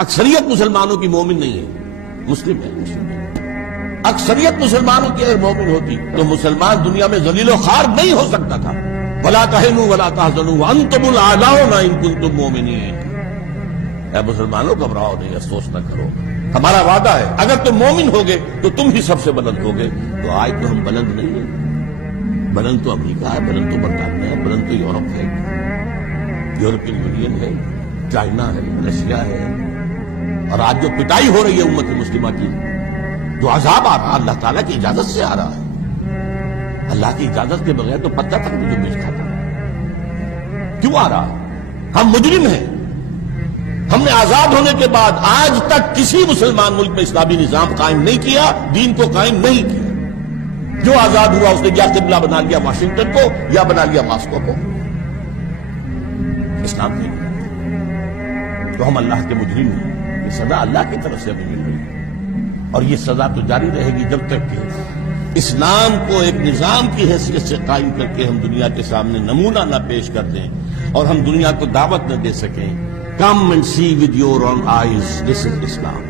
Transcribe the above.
اکثریت مسلمانوں کی مومن نہیں ہے، مسلم ہے، مسلم ہے۔ اکثریت مسلمانوں کی اگر مومن ہوتی تو مسلمان دنیا میں ذلیل و خوار نہیں ہو سکتا تھا۔ وَلَا تَهِنُوا وَلَا تَحْزَنُوا وَأَنْتُمُ الْأَعْلَوْنَ إِن كُنتُم مُؤْمِنِينَ۔ اے مسلمانوں گھبراؤ نہیں، افسوس نہ کرو، ہمارا وعدہ ہے اگر تم مومن ہوگے تو تم ہی سب سے بلند ہوگے۔ تو آج تو ہم بلند نہیں ہیں، بلند تو امریکہ ہے، بلند تو برطانیہ ہے، بلند تو یورپ ہے، یورپین یونین ہے، چائنا ہے، رشیا ہے۔ اور آج جو پٹائی ہو رہی ہے امت مسلمہ کی، جو عذاب آ رہا اللہ تعالیٰ کی اجازت سے آ رہا ہے، اللہ کی اجازت کے بغیر تو پتہ تک مجھے مل کھاتا، کیوں آ رہا؟ ہم مجرم ہیں۔ ہم نے آزاد ہونے کے بعد آج تک کسی مسلمان ملک میں اسلامی نظام قائم نہیں کیا، دین کو قائم نہیں کیا۔ جو آزاد ہوا اس نے یا قبلہ بنا لیا واشنگٹن کو یا بنا لیا ماسکو کو، اسلام نہیں کیا۔ تو ہم اللہ کے مجرم ہیں، یہ سزا اللہ کی طرف سے ہمیں مل رہی ہے، اور یہ سزا تو جاری رہے گی جب تک کہ اسلام کو ایک نظام کی حیثیت سے قائم کر کے ہم دنیا کے سامنے نمونہ نہ پیش کر دیں اور ہم دنیا کو دعوت نہ دے سکیں۔ Come and see with your own eyes, this is Islam.